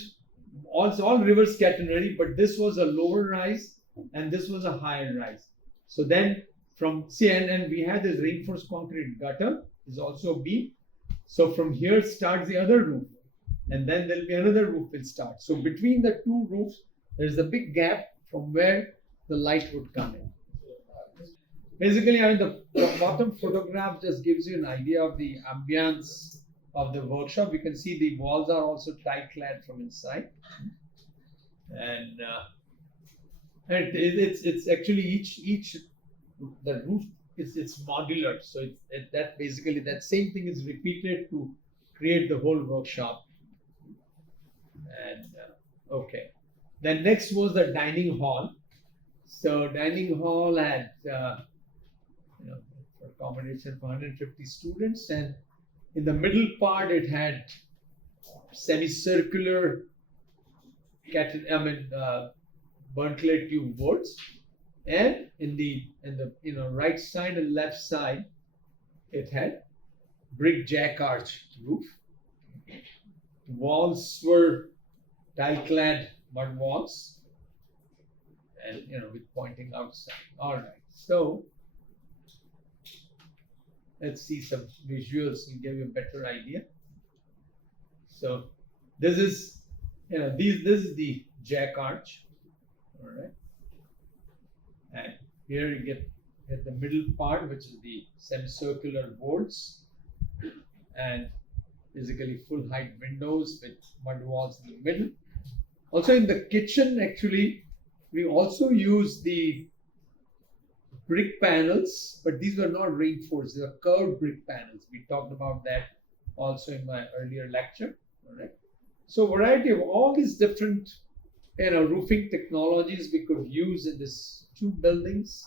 all reverse catenary, but this was a lower rise and this was a higher rise. So then from and we had this reinforced concrete gutter is also beam. So from here starts the other roof, and then there'll be another roof will start. So between the two roofs, there's a big gap from where the light would come in. Basically, I mean, the bottom photograph just gives you an idea of the ambience of the workshop. You can see the walls are also tile-clad from inside, and it's actually each the roof it's modular. So that basically that same thing is repeated to create the whole workshop. And okay, then next was the dining hall. So dining hall had for accommodation for 150 students, and in the middle part it had semicircular burnt clay tube boards, and in the right side and left side it had brick jack arch roof. Walls were tile clad mud walls, and with pointing outside. All right, so let's see some visuals to give you a better idea. So this is this is the jack arch. All right, and here you get the middle part, which is the semicircular boards, and basically full height windows with mud walls in the middle. Also in the kitchen, actually, we also use the brick panels, but these were not reinforced. They were curved brick panels. We talked about that also in my earlier lecture. All right. So variety of all these different roofing technologies we could use in this two buildings.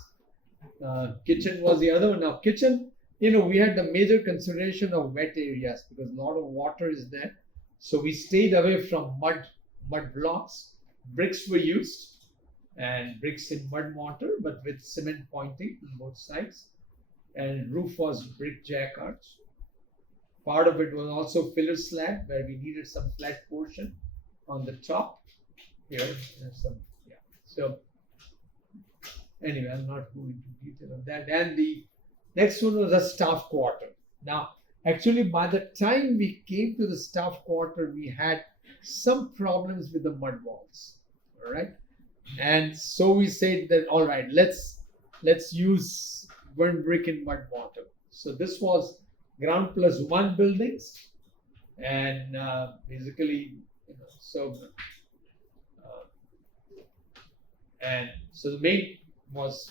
Kitchen was the other one. Now kitchen, we had the major consideration of wet areas because a lot of water is there. So we stayed away from mud blocks. Bricks were used, and bricks in mud mortar, but with cement pointing on both sides. And roof was brick jack arch. Part of it was also filler slab, where we needed some flat portion on the top. Here, there's some, yeah. So anyway, I'll not go into detail of that. And the next one was a staff quarter. Now, actually, by the time we came to the staff quarter, we had some problems with the mud walls. All right. And so we said that, all right, let's use burnt brick and mud mortar. So this was ground plus one buildings, and basically, and so the main was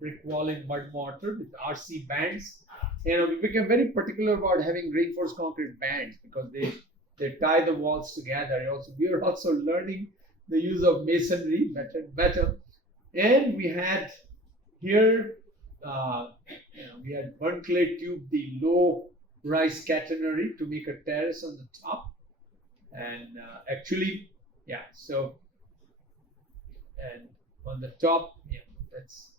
brick wall and mud mortar with RC bands. We became very particular about having reinforced concrete bands because they tie the walls together. We are also learning the use of masonry better. And we had here, we had burnt clay tube, the low rise catenary to make a terrace on the top. And actually, yeah, so, and on the top, yeah, that's,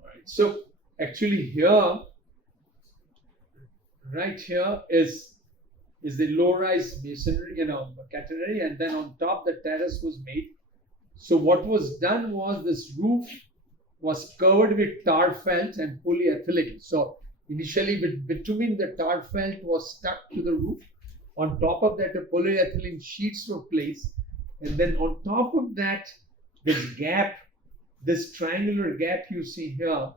all right. So actually here, right here is the low-rise masonry, catenary, and then on top the terrace was made. So what was done was this roof was covered with tar felt and polyethylene. So initially, between the tar felt was stuck to the roof. On top of that, the polyethylene sheets were placed, and then on top of that, this triangular gap you see here,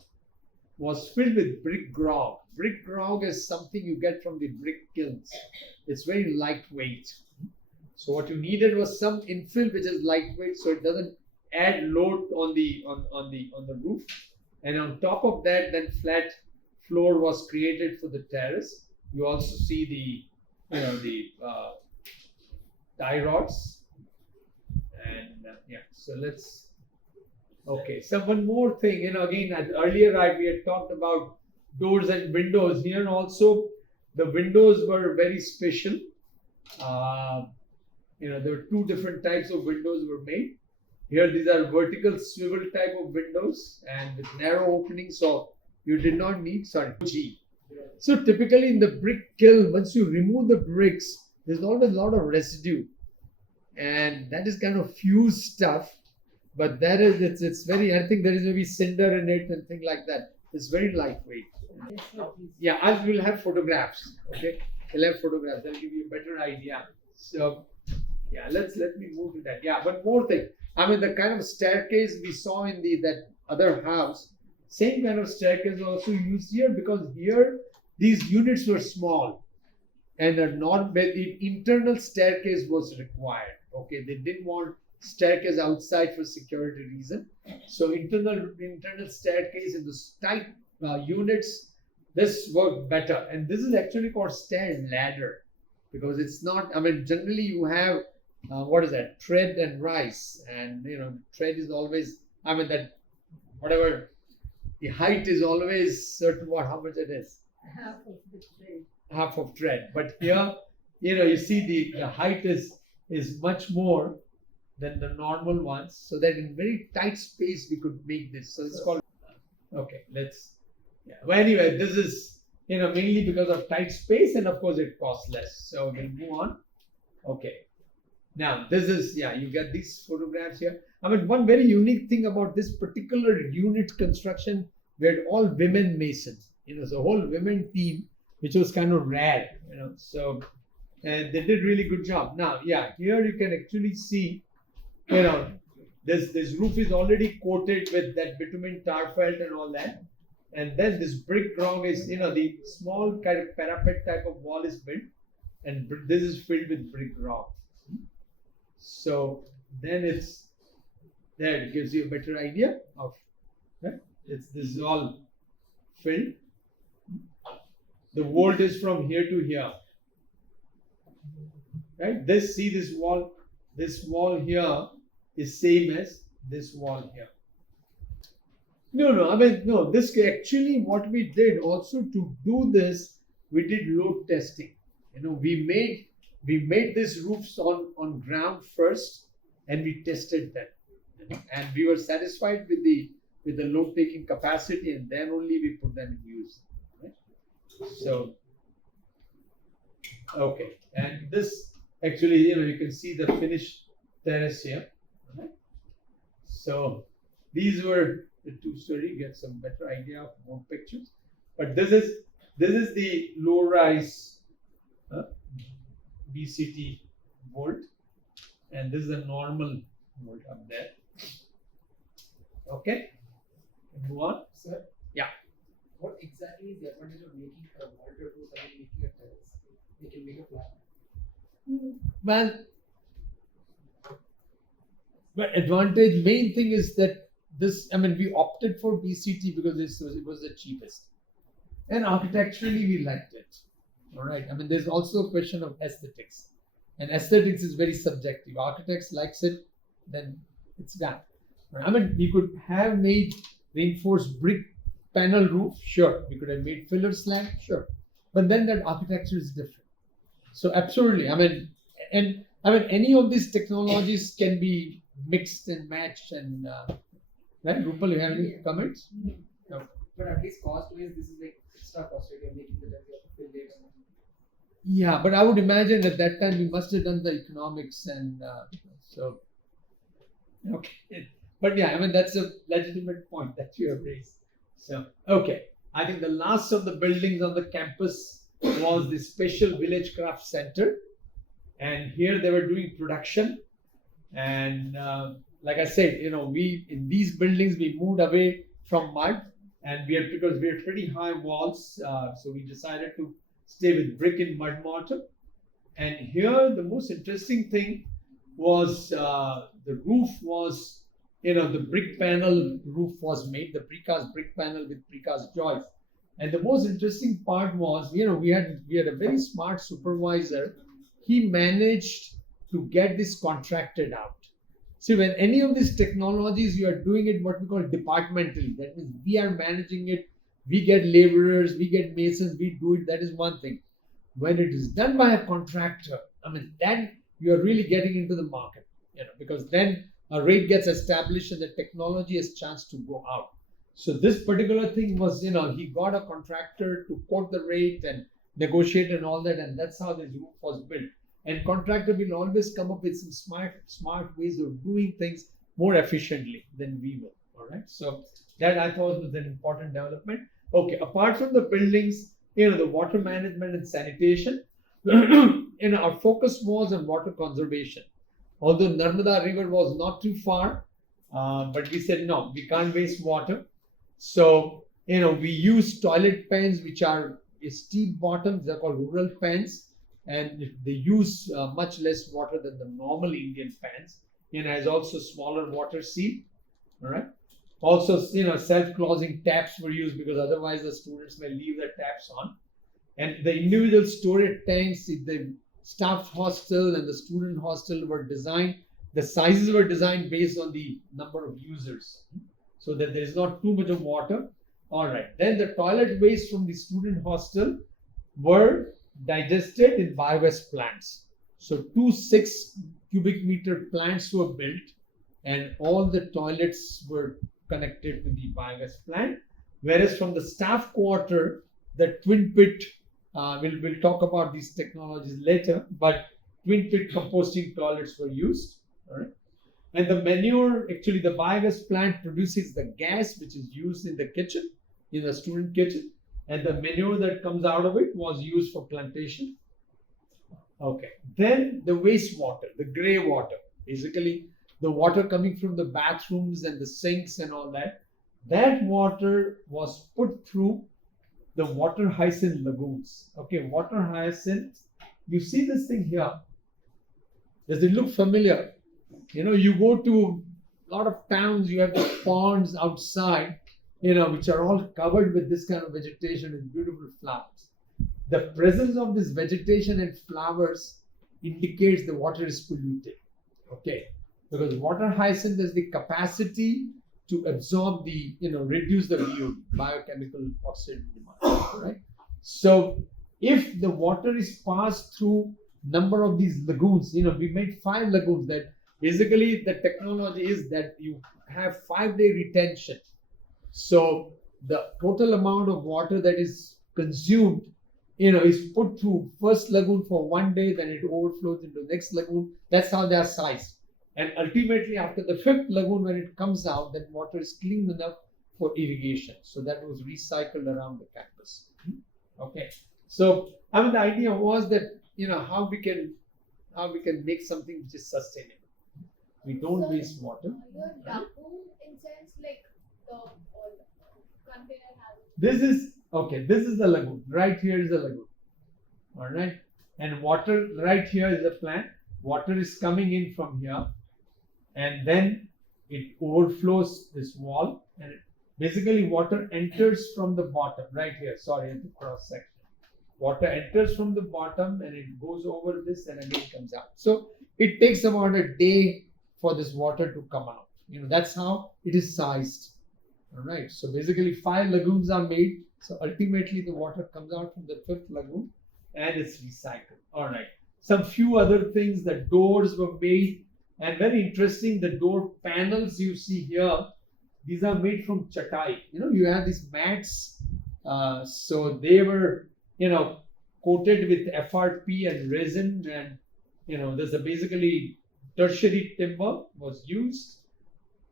was filled with brick grog. Brick grog is something you get from the brick kilns. It's very lightweight. So what you needed was some infill which is lightweight, so it doesn't add load on the roof. And on top of that, then flat floor was created for the terrace. You also see the tie rods, and so let's. Okay, so one more thing, again, earlier we had talked about doors and windows. Here also, the windows were very special. There were two different types of windows were made. Here, these are vertical swivel type of windows and with narrow openings, so you did not need, G. So typically in the brick kiln, once you remove the bricks, there's always a lot of residue, and that is kind of fused stuff. But that is, it's very, I think there is maybe cinder in it and thing like that. It's very lightweight. Yeah, I will have photographs. Okay, we'll have photographs. That'll give you a better idea. So, let me move to that. Yeah, one more thing. I mean, the kind of staircase we saw in that other house, same kind of staircase also used here, because here these units were small and the internal staircase was required. Okay, they didn't want staircase outside for security reason. So internal staircase in the tight units, this worked better. And this is actually called stair and ladder, because it's not, I mean, generally you have what is that, tread and rise, and tread is always, I mean, that whatever the height is always certain, how much it is, half of tread. But here, you see the height is much more than the normal ones, so that in very tight space we could make this. So it's called, okay, well, anyway, this is mainly because of tight space, and of course it costs less. So we'll move on. Okay, now this is, you get these photographs here. I mean, one very unique thing about this particular unit construction, we had all women masons, so whole women team, which was kind of rare, so, and they did really good job. Now, here you can actually see, this roof is already coated with that bitumen tar felt and all that. And then this brick ground is, the small kind of parapet type of wall is built, and this is filled with brick ground. So then it gives you a better idea of, right? This is all filled. The vault is from here to here, right? This wall here is same as this wall here. No. This actually, what we did also to do this, we did load testing. We made these roofs on ground first, and we tested them, and we were satisfied with the load taking capacity, and then only we put them in use. Right? So, okay, and this actually, you can see the finished terrace here. Right? So these were the two-story. Get some better idea of more pictures. But this is the low-rise BCT vault, and this is a normal vault up there. Okay, move on. Sir? Yeah. What exactly is the advantage of making a vault to somebody making a terrace? They can make a flat. But advantage, main thing is that this, I mean, we opted for BCT because it was the cheapest, and architecturally we liked it. All right. I mean, there's also a question of aesthetics, and aesthetics is very subjective. Architects likes it, then it's done. I mean, we could have made reinforced brick panel roof, sure. We could have made filler slab, sure. But then that architecture is different. So absolutely, I mean, any of these technologies can be mixed and matched, and right, Rupal, you have any comments? No. But at least cost-wise, this is like extra cost. You're making the terrace, you have to fill it. Yeah, but I would imagine at that time we must have done the economics, and so okay. But yeah, I mean, that's a legitimate point that you have raised. So okay, I think the last of the buildings on the campus was the Special Village Craft Center, and here they were doing production. And like I said, we in these buildings we moved away from mud, and because we had pretty high walls, so we decided to stay with brick and mud mortar. And here the most interesting thing was the roof was, the brick panel roof was made, the precast brick panel with precast joists, And the most interesting part was, we had a very smart supervisor. He managed to get this contracted out. See, when any of these technologies, you are doing it what we call departmentally. That means we are managing it. We get laborers, we get masons, we do it. That is one thing. When it is done by a contractor, I mean, then you are really getting into the market, because then a rate gets established and the technology has chance to go out. So this particular thing was, he got a contractor to quote the rate and negotiate and all that, and that's how this roof was built. And contractor will always come up with some smart ways of doing things more efficiently than we will. All right. So that I thought was an important development. Okay. Apart from the buildings, the water management and sanitation, our focus was on water conservation. Although Narmada River was not too far, but we said no, we can't waste water. So we use toilet pans which are steep bottoms. They're called rural pans. And they use much less water than the normal Indian pans. Has also smaller water seal. All right. Also, self-closing taps were used because otherwise the students may leave their taps on. And the individual storage tanks, the staff hostel and the student hostel were designed. The sizes were designed based on the number of users, so that there is not too much of water. All right. Then the toilet waste from the student hostel were digested in biogas plants. So 2 6 cubic meter plants were built, and all the toilets were connected to the biogas plant. Whereas from the staff quarter, the twin pit, we'll talk about these technologies later, but twin pit composting toilets were used. All right. And the manure, actually the biogas plant produces the gas which is used in the kitchen, in the student kitchen. And the manure that comes out of it was used for plantation. Okay. Then the wastewater, the grey water, basically the water coming from the bathrooms and the sinks and all that. That water was put through the water hyacinth lagoons. Okay, water hyacinth. You see this thing here. Does it look familiar? You go to a lot of towns, you have the ponds outside, which are all covered with this kind of vegetation and beautiful flowers. The presence of this vegetation and flowers indicates the water is polluted. Okay, because water hyacinth has the capacity to absorb the, reduce the BOD, biochemical oxidation demand, right? So if the water is passed through number of these lagoons, we made 5 lagoons. That basically the technology is that you have 5-day retention. So the total amount of water that is consumed, is put through first lagoon for 1 day, then it overflows into the next lagoon. That's how they are sized. And ultimately, after the 5th lagoon, when it comes out, that water is clean enough for irrigation. So that was recycled around the campus. Okay. So the idea was that how we can make something which is sustainable. We don't waste water. Your lagoon in sense like the container has. This is the lagoon. Right here is the lagoon. All right. And water right here is the plant. Water is coming in from here. And then it overflows this wall. And basically water enters from the bottom. Right here. Sorry, at the cross section. Water enters from the bottom and it goes over this and again comes out. So it takes about a day for this water to come out. That's how it is sized. All right. So basically 5 lagoons are made. So ultimately the water comes out from the 5th lagoon and it's recycled. All right. Some few other things. The doors were made, and very interesting, the door panels you see here, these are made from chatai. You have these mats. So they were, coated with FRP and resin, and there's a basically tertiary timber was used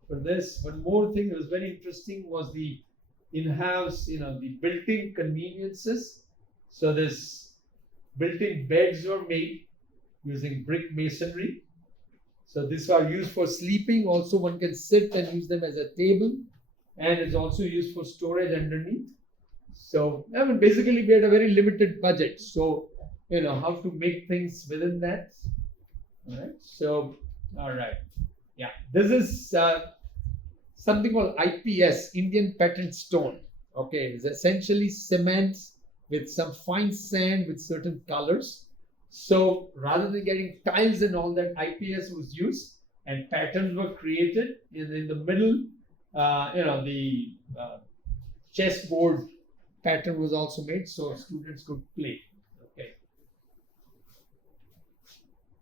for this. One more thing that was very interesting was the in-house, the built-in conveniences. So this built-in beds were made using brick masonry. So these are used for sleeping. Also, one can sit and use them as a table, and it's also used for storage underneath. So basically we had a very limited budget. So how to make things within that. All right. So all right. Yeah. This is something called IPS, Indian Pattern Stone. Okay, it's essentially cement with some fine sand with certain colors. So rather than getting tiles and all that, IPS was used and patterns were created. And in the middle, the chessboard pattern was also made so students could play. Okay.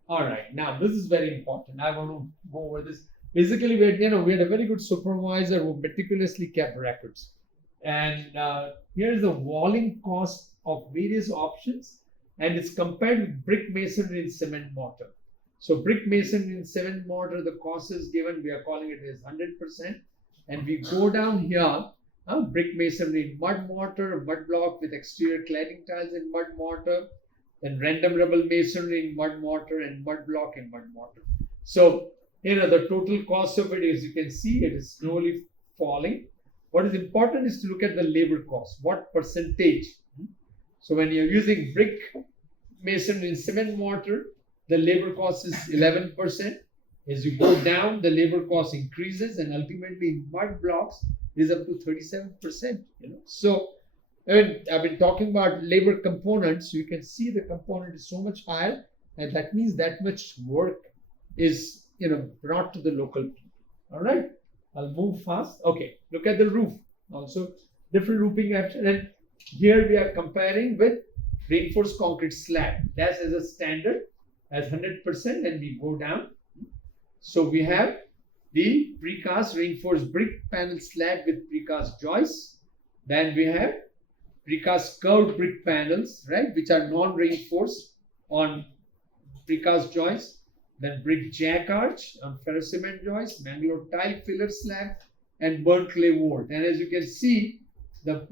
All right. Now this is very important. I want to go over this. Basically, we had a very good supervisor who meticulously kept records. And here's the walling cost of various options, and it's compared with brick masonry and cement mortar. So brick masonry and cement mortar, the cost is given. We are calling it as 100%. And we go down here, brick masonry in mud mortar, mud block with exterior cladding tiles in mud mortar, then random rubble masonry in mud mortar and mud block in mud mortar. So the total cost of it, as you can see, it is slowly falling. What is important is to look at the labor cost. What percentage? So when you're using brick masonry and cement mortar, the labor cost is 11%. As you go down, the labor cost increases, and ultimately in mud blocks is up to 37%. So I've been talking about labor components. So you can see the component is so much higher, and that means that much work is brought to the local people. All right, I'll move fast. Okay, look at the roof. Also, different roofing options, and here we are comparing with reinforced concrete slab. That's as a standard as 100%, and we go down. So we have the precast reinforced brick panel slab with precast joists. Then we have precast curved brick panels, right, which are non-reinforced on precast joists. Then brick jack arch on ferrocement joists, Mangalore tile filler slab, and burnt clay vault. And as you can see, the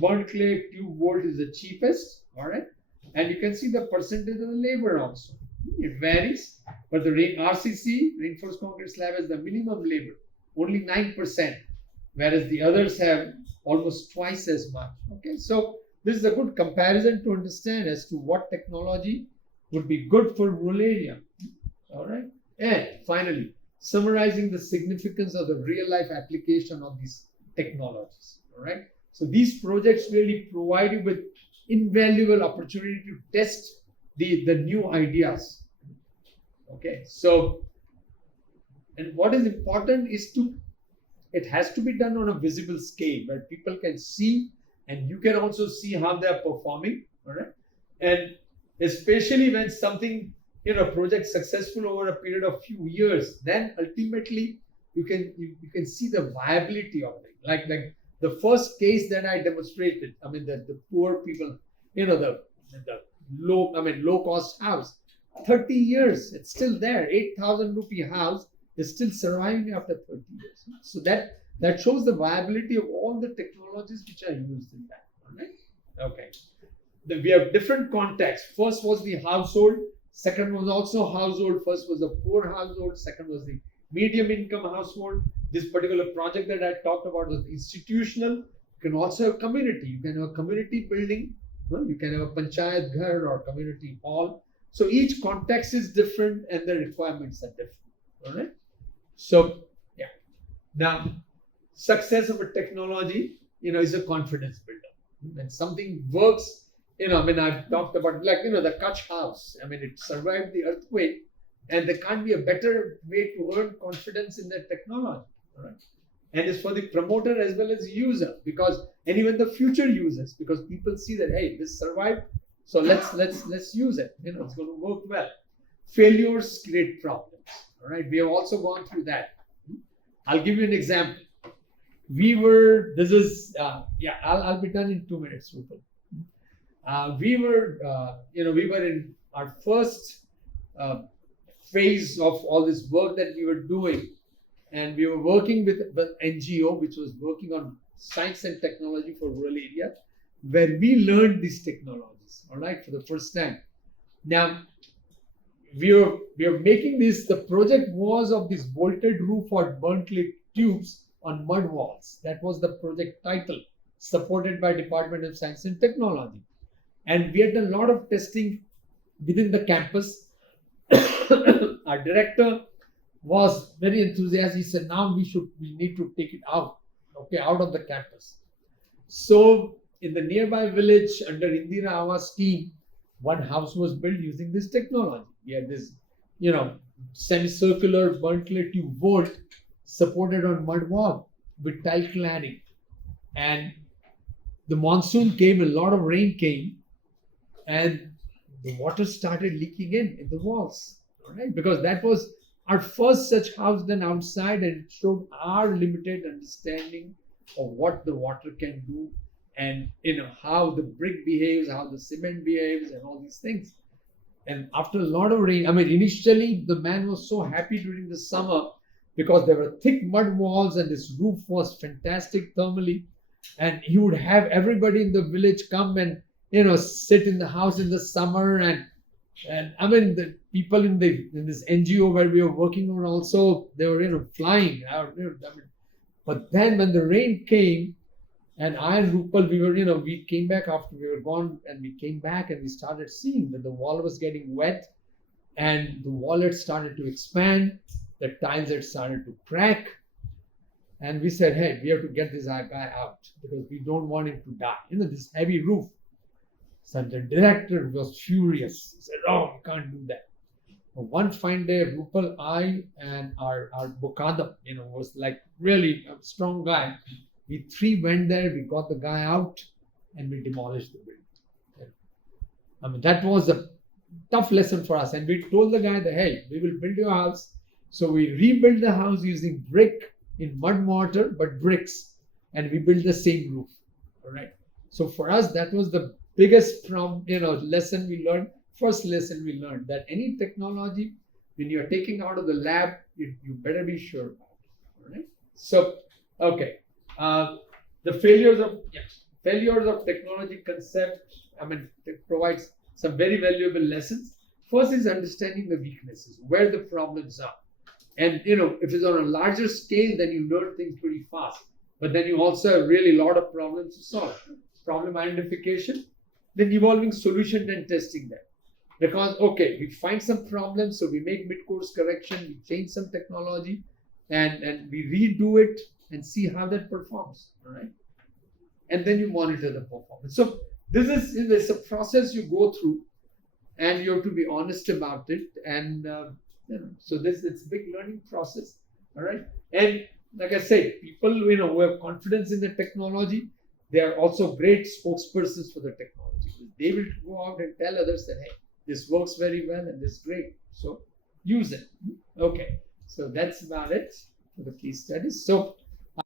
burnt clay tube vault is the cheapest. All right, and you can see the percentage of the labor also. It varies, but the RCC reinforced concrete slab has the minimum labor, only 9%, whereas the others have almost twice as much. Okay, so this is a good comparison to understand as to what technology would be good for rural area. All right, and finally, summarizing the significance of the real life application of these technologies. All right, so these projects really provide you with invaluable opportunity to test the new ideas. Okay, so, and what is important is it has to be done on a visible scale where people can see, and you can also see how they are performing. All right, and especially when something project successful over a period of few years, then ultimately you can see the viability of it. Like the first case that I demonstrated, the poor people, the low cost house, 30 years, it's still there. 8,000 rupee house is still surviving after 30 years. So that shows the viability of all the technologies which are used in that. All right. Okay. Then we have different contexts. First was the household. Second was also household. First was the poor household. Second was the medium income household. This particular project that I talked about was institutional. You can also have community. You can have a community building. You can have a panchayat ghar or community hall. So each context is different and the requirements are different. All right. So yeah. Now, success of a technology, is a confidence builder. When something works, I've talked about the Kutch house. It survived the earthquake, and there can't be a better way to earn confidence in that technology. All right. And it's for the promoter as well as the user, and even the future users, because people see that, hey, this survived, so let's use it. It's going to work well. Failures create problems. All right. We have also gone through that. I'll give you an example. I'll be done in 2 minutes, Rupal. We were in our first phase of all this work that we were doing, and we were working with the NGO, which was working on science and technology for rural area, where we learned these technologies, all right, for the first time. Now, we are making this, the project was of this bolted roof or burnt clay tubes on mud walls. That was the project title, supported by Department of Science and Technology. And we had done a lot of testing within the campus. Our director was very enthusiastic. He said, now we need to take it out of the campus. So in the nearby village under Indira Awas scheme, one house was built using this technology. We had this, semicircular burnt tube vault supported on mud wall with tile cladding. And the monsoon came, a lot of rain came, and the water started leaking in the walls. All right, because that was our first such house then outside, and it showed our limited understanding of what the water can do, and how the brick behaves, how the cement behaves, and all these things. And after a lot of rain, initially the man was so happy during the summer because there were thick mud walls and this roof was fantastic thermally, and he would have everybody in the village come and sit in the house in the summer, and the people in this NGO where we were working on also, they were flying out. But then when the rain came, and I and Rupal, we came back after we were gone, and we came back and we started seeing that the wall was getting wet, and the wall had started to expand, the tiles had started to crack, and we said, hey, we have to get this guy out because we don't want him to die. This heavy roof. So the director was furious. He said, oh, we can't do that. But one fine day, Rupal, I, and our Bokadam, was like really a strong guy. We three went there, we got the guy out, and we demolished the building. That was a tough lesson for us. And we told the guy that, hey, we will build your house. So we rebuilt the house using brick in mud mortar, but bricks. And we built the same roof. All right. So for us, that was the biggest lesson we learned. First lesson we learned that any technology, when you're taking out of the lab, you better be sure about it. All right. So, okay. The failures of technology concept, it provides some very valuable lessons. First is understanding the weaknesses, where the problems are. And, if it's on a larger scale, then you learn things pretty fast. But then you also have really a lot of problems to solve. Problem identification, then evolving solution and testing them. Because, okay, we find some problems, so we make mid-course correction, we change some technology, and we redo it and see how that performs, all right? And then you monitor the performance. So this is it's a process you go through, and you have to be honest about it. And so it's a big learning process, all right? And like I said, people who have confidence in the technology, they are also great spokespersons for the technology. They will go out and tell others that, hey, this works very well and this is great. So use it. Okay. So that's about it for the case studies. So